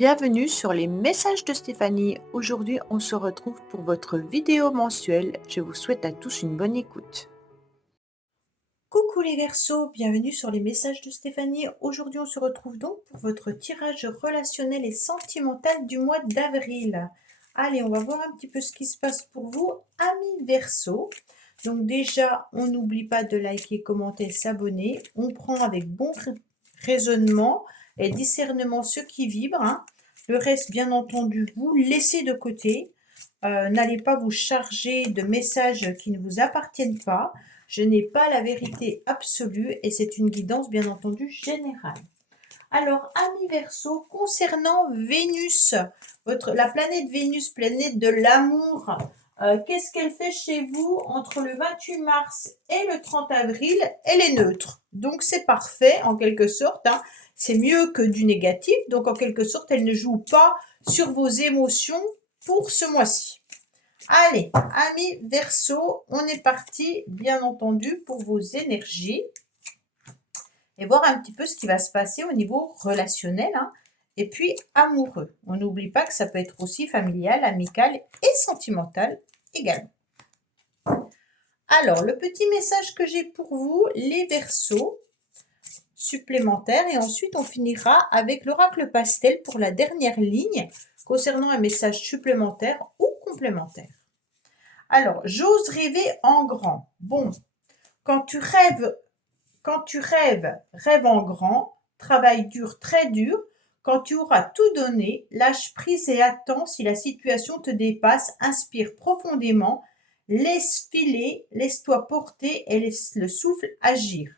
Bienvenue sur les messages de Stéphanie. Aujourd'hui, on se retrouve pour votre vidéo mensuelle. Je vous souhaite à tous une bonne écoute. Coucou les Verseaux, bienvenue sur les messages de Stéphanie. Aujourd'hui, on se retrouve donc pour votre tirage relationnel et sentimental du mois d'avril. Allez, on va voir un petit peu ce qui se passe pour vous, amis Verseaux. Donc déjà, on n'oublie pas de liker, commenter, s'abonner. On prend avec bon raisonnement et discernement ce qui vibre, hein. Le reste, bien entendu, vous laissez de côté. N'allez pas vous charger de messages qui ne vous appartiennent pas. Je n'ai pas la vérité absolue et c'est une guidance bien entendu générale. Alors, amis Verseau, concernant Vénus, la planète Vénus, planète de l'amour, qu'est-ce qu'elle fait chez vous entre le 28 mars et le 30 avril? Elle est neutre, donc c'est parfait en quelque sorte, hein. C'est mieux que du négatif, donc en quelque sorte, elle ne joue pas sur vos émotions pour ce mois-ci. Allez, amis Verseau, on est parti, bien entendu, pour vos énergies et voir un petit peu ce qui va se passer au niveau relationnel, hein, et puis amoureux. On n'oublie pas que ça peut être aussi familial, amical et sentimental également. Alors, le petit message que j'ai pour vous, les Verseaux supplémentaires, et ensuite on finira avec l'oracle pastel pour la dernière ligne concernant un message supplémentaire ou complémentaire. Alors, j'ose rêver en grand. Bon, quand tu rêves, rêve en grand, travaille dur, très dur. Quand tu auras tout donné, lâche prise et attends si la situation te dépasse. Inspire profondément, laisse filer, laisse-toi porter et laisse le souffle agir.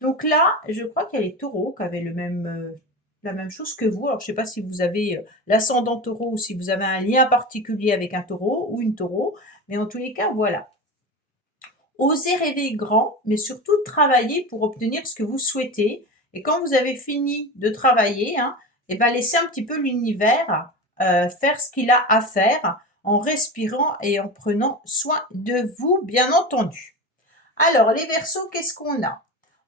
Donc là, je crois qu'il y a les taureaux qui avaient la même chose que vous. Alors, je ne sais pas si vous avez l'ascendant taureau ou si vous avez un lien particulier avec un taureau ou une taureau. Mais en tous les cas, voilà. Osez rêver grand, mais surtout travailler pour obtenir ce que vous souhaitez. Et quand vous avez fini de travailler, hein, et ben laissez un petit peu l'univers faire ce qu'il a à faire en respirant et en prenant soin de vous, bien entendu. Alors, les Verseaux, qu'est-ce qu'on a?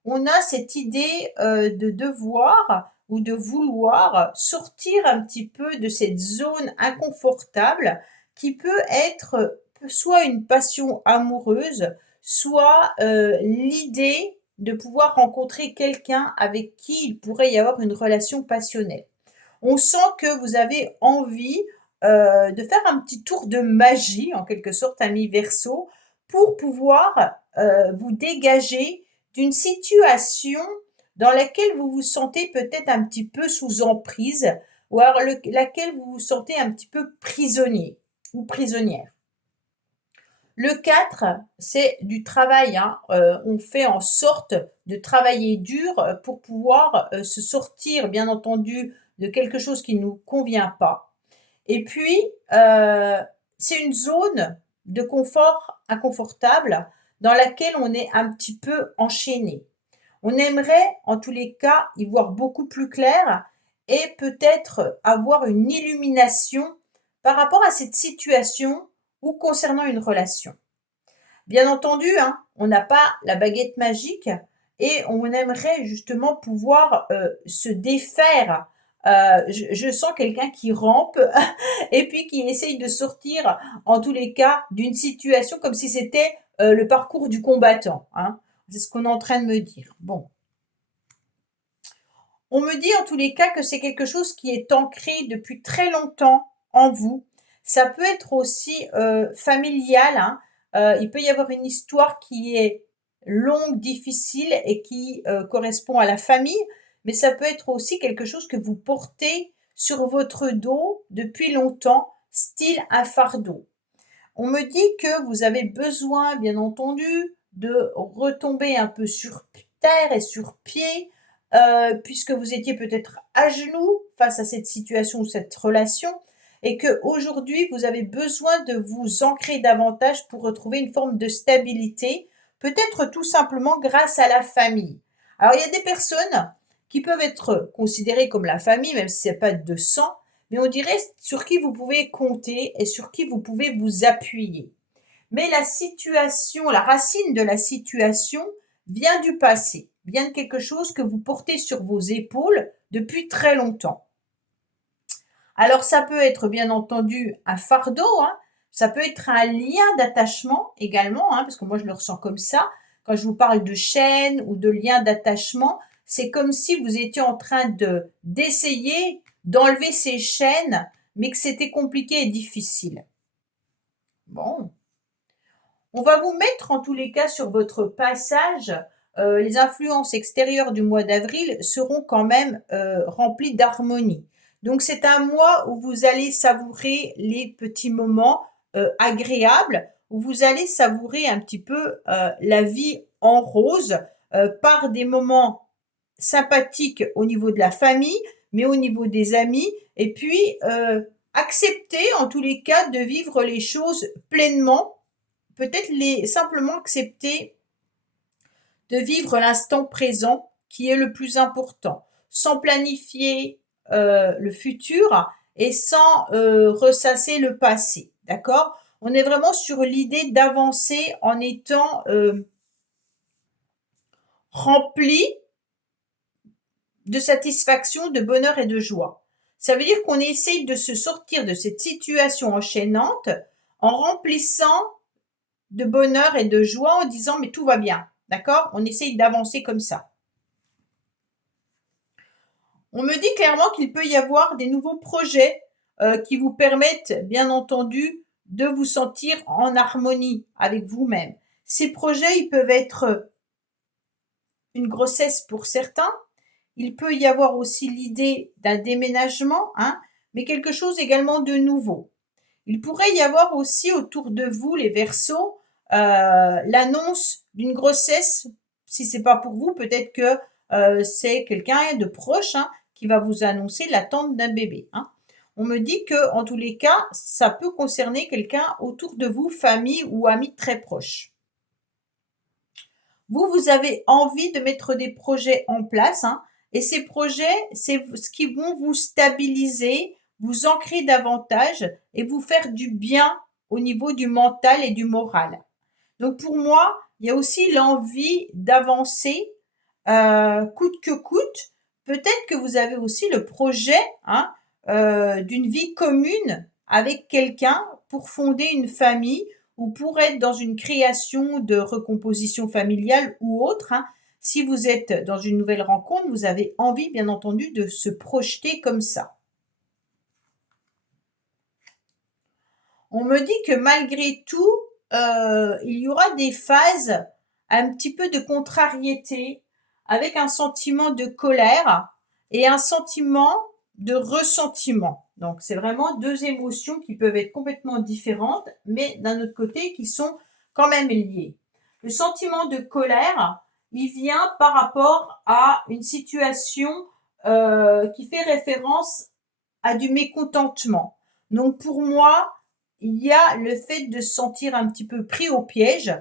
On a cette idée de devoir ou de vouloir sortir un petit peu de cette zone inconfortable qui peut être soit une passion amoureuse, soit l'idée de pouvoir rencontrer quelqu'un avec qui il pourrait y avoir une relation passionnelle. On sent que vous avez envie de faire un petit tour de magie, en quelque sorte, ami Verseau, pour pouvoir vous dégager d'une situation dans laquelle vous vous sentez peut-être un petit peu sous emprise, ou alors laquelle vous vous sentez un petit peu prisonnier ou prisonnière. Le 4, c'est du travail, hein. On fait en sorte de travailler dur pour pouvoir se sortir, bien entendu, de quelque chose qui ne nous convient pas. Et puis, c'est une zone de confort inconfortable dans laquelle on est un petit peu enchaîné. On aimerait, en tous les cas, y voir beaucoup plus clair et peut-être avoir une illumination par rapport à cette situation ou concernant une relation. Bien entendu, hein, on n'a pas la baguette magique et on aimerait justement pouvoir se défaire. Je sens quelqu'un qui rampe et puis qui essaye de sortir, en tous les cas, d'une situation comme si c'était le parcours du combattant, hein. C'est ce qu'on est en train de me dire. Bon. On me dit en tous les cas que c'est quelque chose qui est ancré depuis très longtemps en vous. Ça peut être aussi familial, hein. Il peut y avoir une histoire qui est longue, difficile et qui correspond à la famille, mais ça peut être aussi quelque chose que vous portez sur votre dos depuis longtemps, style un fardeau. On me dit que vous avez besoin, bien entendu, de retomber un peu sur terre et sur pied, puisque vous étiez peut-être à genoux face à cette situation ou cette relation, et qu'aujourd'hui, vous avez besoin de vous ancrer davantage pour retrouver une forme de stabilité, peut-être tout simplement grâce à la famille. Alors, il y a des personnes qui peuvent être considérées comme la famille, même si ce n'est pas de sang, mais on dirait sur qui vous pouvez compter et sur qui vous pouvez vous appuyer. Mais la situation, la racine de la situation vient du passé, vient de quelque chose que vous portez sur vos épaules depuis très longtemps. Alors ça peut être bien entendu un fardeau, hein, ça peut être un lien d'attachement également, hein, parce que moi je le ressens comme ça. Quand je vous parle de chaîne ou de lien d'attachement, c'est comme si vous étiez en train d'essayer d'enlever ces chaînes, mais que c'était compliqué et difficile. Bon. On va vous mettre en tous les cas sur votre passage, les influences extérieures du mois d'avril seront quand même remplies d'harmonie. Donc c'est un mois où vous allez savourer les petits moments agréables, où vous allez savourer un petit peu la vie en rose par des moments sympathiques au niveau de la famille, mais au niveau des amis, et puis accepter en tous les cas de vivre les choses pleinement, peut-être les simplement accepter de vivre l'instant présent qui est le plus important, sans planifier le futur et sans ressasser le passé. D'accord? On est vraiment sur l'idée d'avancer en étant rempli de satisfaction, de bonheur et de joie. Ça veut dire qu'on essaye de se sortir de cette situation enchaînante en remplissant de bonheur et de joie en disant mais tout va bien, d'accord? On essaye d'avancer comme ça. On me dit clairement qu'il peut y avoir des nouveaux projets qui vous permettent, bien entendu, de vous sentir en harmonie avec vous-même. Ces projets, ils peuvent être une grossesse pour certains. Il peut y avoir aussi l'idée d'un déménagement, hein, mais quelque chose également de nouveau. Il pourrait y avoir aussi autour de vous, les Verseaux, l'annonce d'une grossesse. Si c'est pas pour vous, peut-être que c'est quelqu'un de proche, hein, qui va vous annoncer l'attente d'un bébé, hein. On me dit que, en tous les cas, ça peut concerner quelqu'un autour de vous, famille ou amis très proches. Vous avez envie de mettre des projets en place, hein, et ces projets, c'est ce qui vont vous stabiliser, vous ancrer davantage et vous faire du bien au niveau du mental et du moral. Donc pour moi, il y a aussi l'envie d'avancer coûte que coûte. Peut-être que vous avez aussi le projet, hein, d'une vie commune avec quelqu'un pour fonder une famille ou pour être dans une création de recomposition familiale ou autre, hein. Si vous êtes dans une nouvelle rencontre, vous avez envie, bien entendu, de se projeter comme ça. On me dit que malgré tout, il y aura des phases un petit peu de contrariété, avec un sentiment de colère et un sentiment de ressentiment. Donc c'est vraiment deux émotions qui peuvent être complètement différentes, mais d'un autre côté qui sont quand même liées. Le sentiment de colère, il vient par rapport à une situation qui fait référence à du mécontentement. Donc pour moi, il y a le fait de se sentir un petit peu pris au piège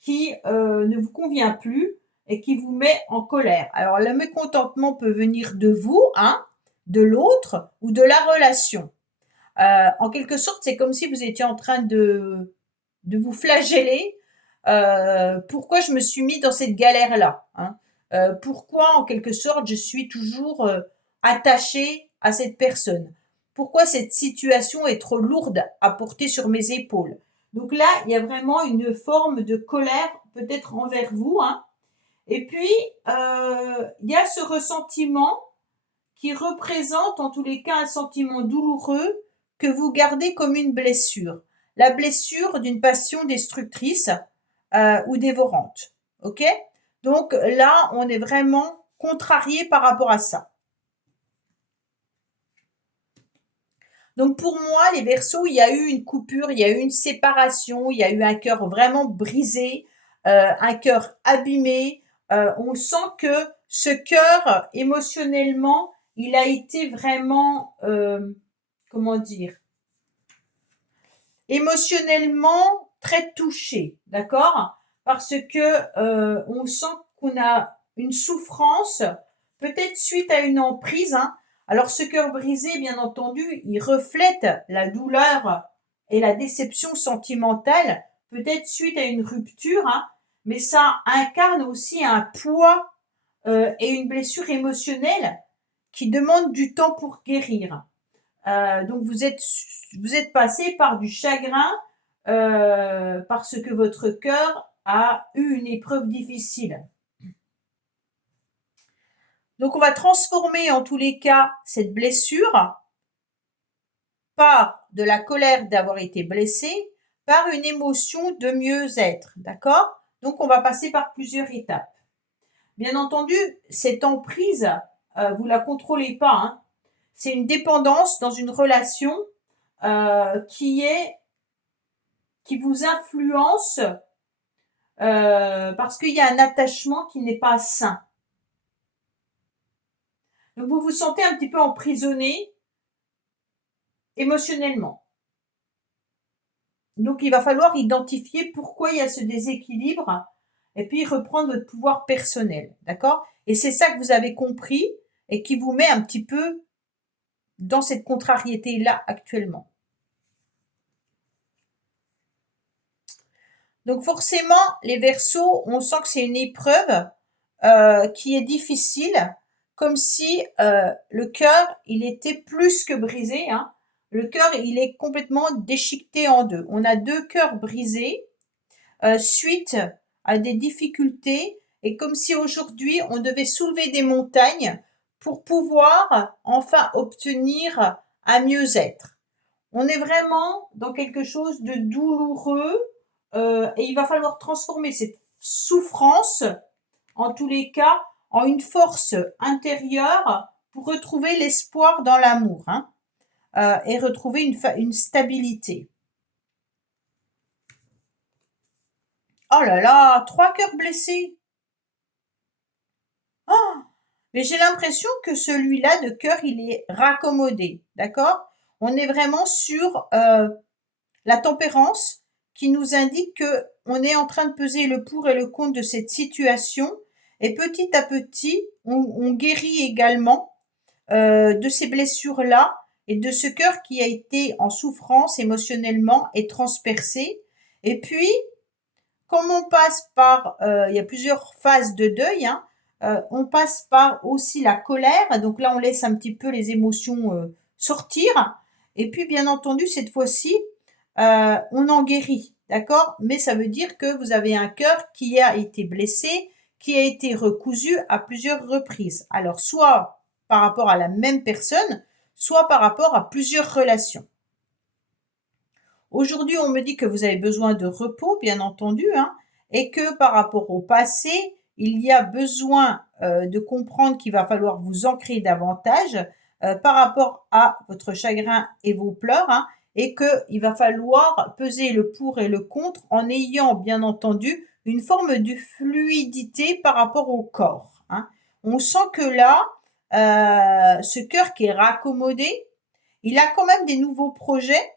qui ne vous convient plus et qui vous met en colère. Alors le mécontentement peut venir de vous, hein, de l'autre ou de la relation. En quelque sorte, c'est comme si vous étiez en train de vous flageller. Pourquoi je me suis mis dans cette galère-là, hein? Pourquoi, en quelque sorte, je suis toujours attachée à cette personne? Pourquoi cette situation est trop lourde à porter sur mes épaules? Donc là, il y a vraiment une forme de colère, peut-être envers vous, hein. Et puis, il y a ce ressentiment qui représente en tous les cas un sentiment douloureux que vous gardez comme une blessure. La blessure d'une passion destructrice ou dévorante. Ok? Donc là, on est vraiment contrarié par rapport à ça. Donc pour moi, les Verseaux, il y a eu une coupure, il y a eu une séparation, il y a eu un cœur vraiment brisé, un cœur abîmé. On sent que ce cœur, émotionnellement, il a été vraiment, comment dire, émotionnellement très touché, d'accord? Parce que on sent qu'on a une souffrance, peut-être suite à une emprise, hein. Alors ce cœur brisé, bien entendu, il reflète la douleur et la déception sentimentale, peut-être suite à une rupture, hein, mais ça incarne aussi un poids et une blessure émotionnelle qui demande du temps pour guérir. Donc vous êtes passé par du chagrin parce que votre cœur a eu une épreuve difficile. Donc on va transformer en tous les cas cette blessure par de la colère d'avoir été blessé, par une émotion de mieux-être, d'accord? Donc on va passer par plusieurs étapes. Bien entendu, cette emprise, vous la contrôlez pas, hein. C'est une dépendance dans une relation qui vous influence parce qu'il y a un attachement qui n'est pas sain. Donc vous vous sentez un petit peu emprisonné émotionnellement. Donc il va falloir identifier pourquoi il y a ce déséquilibre et puis reprendre votre pouvoir personnel, d'accord? Et c'est ça que vous avez compris et qui vous met un petit peu dans cette contrariété-là actuellement. Donc forcément, les Verseaux, on sent que c'est une épreuve qui est difficile, comme si le cœur, il était plus que brisé, hein. Le cœur, il est complètement déchiqueté en deux. On a deux cœurs brisés suite à des difficultés et comme si aujourd'hui, on devait soulever des montagnes pour pouvoir enfin obtenir un mieux-être. On est vraiment dans quelque chose de douloureux et il va falloir transformer cette souffrance, en tous les cas, en une force intérieure pour retrouver l'espoir dans l'amour, hein, et retrouver une stabilité. Oh là là, 3 cœurs blessés. Oh, mais j'ai l'impression que celui-là de cœur, il est raccommodé, d'accord? On est vraiment sur la tempérance qui nous indique que on est en train de peser le pour et le contre de cette situation et petit à petit, on guérit également de ces blessures-là et de ce cœur qui a été en souffrance émotionnellement et transpercé. Et puis, comme on passe par, il y a plusieurs phases de deuil, hein, on passe par aussi la colère. Donc là, on laisse un petit peu les émotions sortir. Et puis, bien entendu, cette fois-ci, on en guérit, d'accord? Mais ça veut dire que vous avez un cœur qui a été blessé, qui a été recousu à plusieurs reprises. Alors, soit par rapport à la même personne, soit par rapport à plusieurs relations. Aujourd'hui, on me dit que vous avez besoin de repos, bien entendu, hein, et que par rapport au passé, il y a besoin de comprendre qu'il va falloir vous ancrer davantage par rapport à votre chagrin et vos pleurs, hein, et qu'il va falloir peser le pour et le contre en ayant, bien entendu, une forme de fluidité par rapport au corps, hein. On sent que là, ce cœur qui est raccommodé, il a quand même des nouveaux projets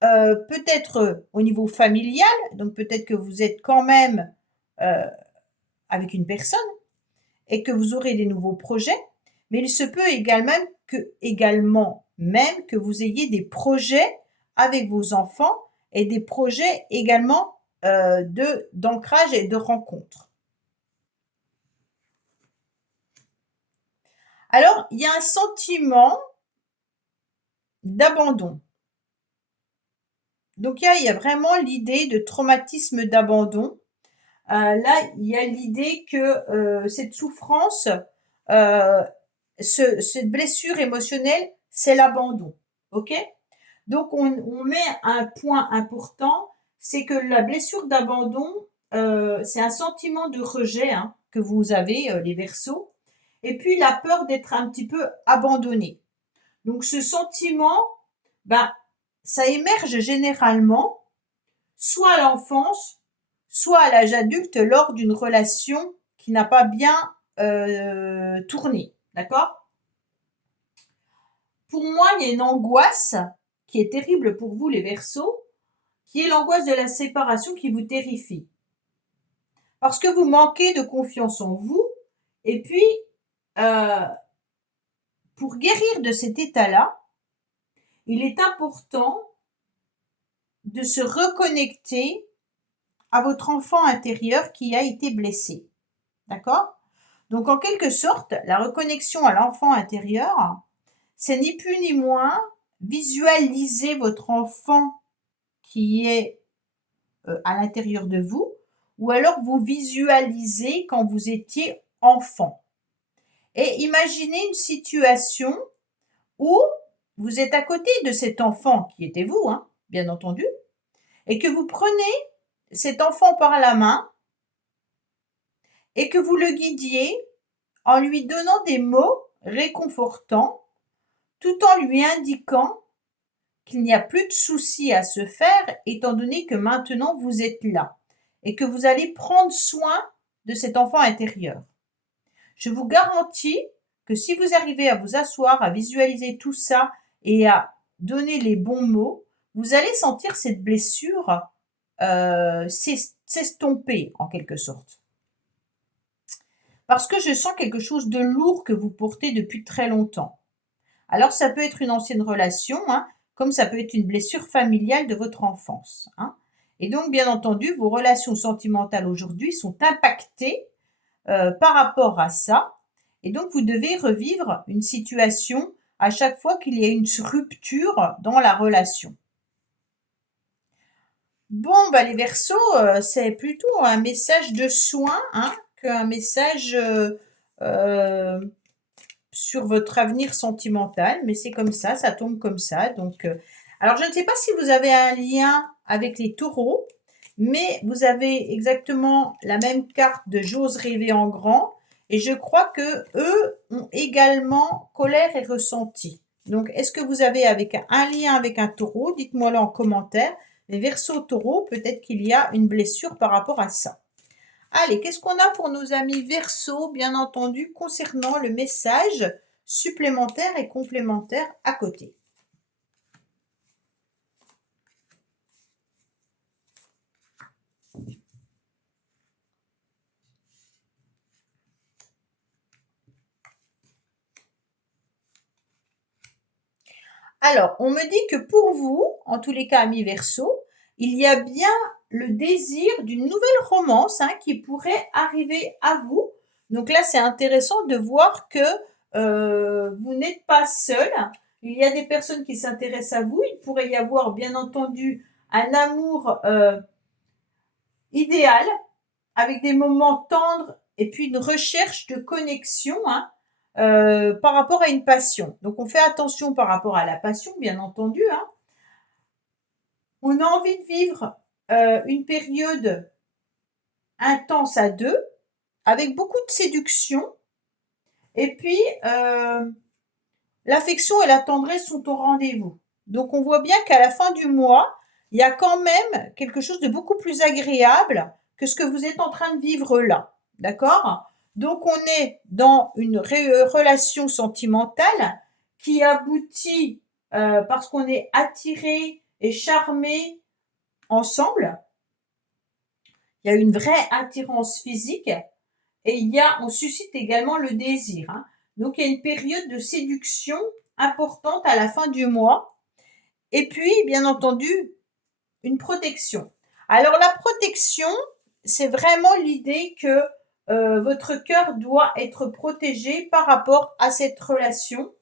peut-être au niveau familial, donc peut-être que vous êtes quand même avec une personne et que vous aurez des nouveaux projets, mais il se peut également même que vous ayez des projets avec vos enfants et des projets également d'ancrage et de rencontre. Alors, il y a un sentiment d'abandon. Donc, il y a vraiment l'idée de traumatisme d'abandon. Là, il y a l'idée que cette souffrance, cette blessure émotionnelle, c'est l'abandon. OK? Donc, on met un point important, c'est que la blessure d'abandon, c'est un sentiment de rejet hein, que vous avez, les Verseaux, et puis la peur d'être un petit peu abandonné. Donc, ce sentiment, ben, ça émerge généralement soit à l'enfance, soit à l'âge adulte lors d'une relation qui n'a pas bien tourné. D'accord? Pour moi, il y a une angoisse qui est terrible pour vous, les Verseaux, qui est l'angoisse de la séparation qui vous terrifie. Parce que vous manquez de confiance en vous, et puis, pour guérir de cet état-là, il est important de se reconnecter à votre enfant intérieur qui a été blessé. D'accord? Donc, en quelque sorte, la reconnexion à l'enfant intérieur, c'est ni plus ni moins visualiser votre enfant qui est à l'intérieur de vous, ou alors vous visualisez quand vous étiez enfant. Et imaginez une situation où vous êtes à côté de cet enfant qui était vous, hein, bien entendu, et que vous prenez cet enfant par la main et que vous le guidiez en lui donnant des mots réconfortants, tout en lui indiquant qu'il n'y a plus de soucis à se faire étant donné que maintenant vous êtes là et que vous allez prendre soin de cet enfant intérieur. Je vous garantis que si vous arrivez à vous asseoir, à visualiser tout ça et à donner les bons mots, vous allez sentir cette blessure s'estomper en quelque sorte. Parce que je sens quelque chose de lourd que vous portez depuis très longtemps. Alors ça peut être une ancienne relation, hein, comme ça peut être une blessure familiale de votre enfance. Hein. Et donc, bien entendu, vos relations sentimentales aujourd'hui sont impactées par rapport à ça. Et donc, vous devez revivre une situation à chaque fois qu'il y a une rupture dans la relation. Bon, bah, les Verseaux, c'est plutôt un message de soin hein, qu'un message sur votre avenir sentimental, mais c'est comme ça tombe comme ça. Donc, alors je ne sais pas si vous avez un lien avec les taureaux, mais vous avez exactement la même carte de j'ose rêver en grand, et je crois que eux ont également colère et ressenti. Donc, est-ce que vous avez avec un lien avec un taureau? Dites-moi-le en commentaire. Les Verseaux taureaux, peut-être qu'il y a une blessure par rapport à ça. Allez, qu'est-ce qu'on a pour nos amis Verseaux, bien entendu, concernant le message supplémentaire et complémentaire à côté? Alors, on me dit que pour vous, en tous les cas, amis Verseaux, il y a bien le désir d'une nouvelle romance hein, qui pourrait arriver à vous. Donc là, c'est intéressant de voir que vous n'êtes pas seul. Il y a des personnes qui s'intéressent à vous. Il pourrait y avoir, bien entendu, un amour idéal avec des moments tendres et puis une recherche de connexion hein, par rapport à une passion. Donc, on fait attention par rapport à la passion, bien entendu. Hein. On a envie de vivre une période intense à deux, avec beaucoup de séduction. Et puis, l'affection et la tendresse sont au rendez-vous. Donc, on voit bien qu'à la fin du mois, il y a quand même quelque chose de beaucoup plus agréable que ce que vous êtes en train de vivre là. D'accord? Donc, on est dans une relation sentimentale qui aboutit parce qu'on est attiré et charmé ensemble. Il y a une vraie attirance physique et on suscite également le désir. Hein. Donc, il y a une période de séduction importante à la fin du mois. Et puis, bien entendu, une protection. Alors, la protection, c'est vraiment l'idée que votre cœur doit être protégé par rapport à cette relation.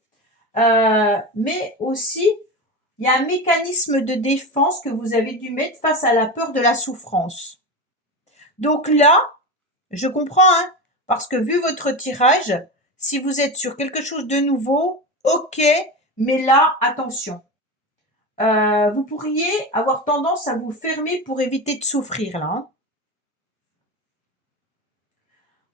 Mais aussi, il y a un mécanisme de défense que vous avez dû mettre face à la peur de la souffrance. Donc là, je comprends, hein, parce que vu votre tirage, si vous êtes sur quelque chose de nouveau, ok, mais là, attention. Vous pourriez avoir tendance à vous fermer pour éviter de souffrir là. Hein.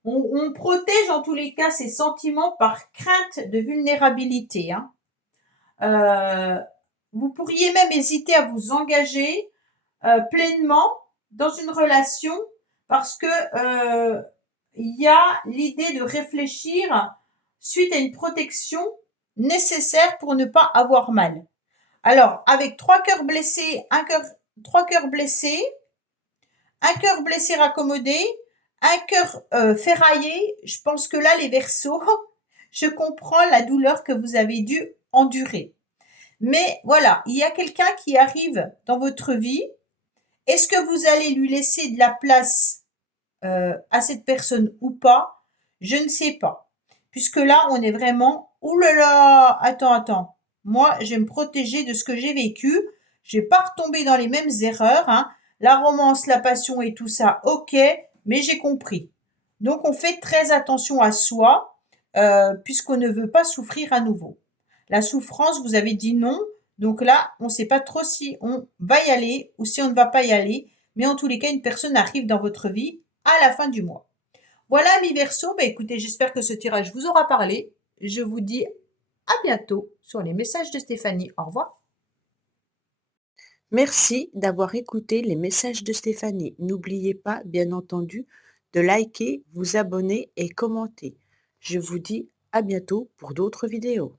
On protège en tous les cas ses sentiments par crainte de vulnérabilité. Hein. Vous pourriez même hésiter à vous engager pleinement dans une relation parce que il y a l'idée de réfléchir suite à une protection nécessaire pour ne pas avoir mal. Alors, avec 3 cœurs blessés, 3 cœurs blessés, un cœur blessé raccommodé, un cœur ferraillé, je pense que là, les Verseaux, je comprends la douleur que vous avez dû endurer. Mais voilà, il y a quelqu'un qui arrive dans votre vie. Est-ce que vous allez lui laisser de la place à cette personne ou pas? Je ne sais pas. Puisque là, on est vraiment Ouh là là, attends. Moi, je vais me protéger de ce que j'ai vécu. Je vais pas retomber dans les mêmes erreurs, hein. La romance, la passion et tout ça, ok, mais j'ai compris. Donc, on fait très attention à soi, puisqu'on ne veut pas souffrir à nouveau. La souffrance, vous avez dit non. Donc là, on ne sait pas trop si on va y aller ou si on ne va pas y aller. Mais en tous les cas, une personne arrive dans votre vie à la fin du mois. Voilà, mes Verseaux. Bah, écoutez, j'espère que ce tirage vous aura parlé. Je vous dis à bientôt sur les messages de Stéphanie. Au revoir. Merci d'avoir écouté les messages de Stéphanie. N'oubliez pas, bien entendu, de liker, vous abonner et commenter. Je vous dis à bientôt pour d'autres vidéos.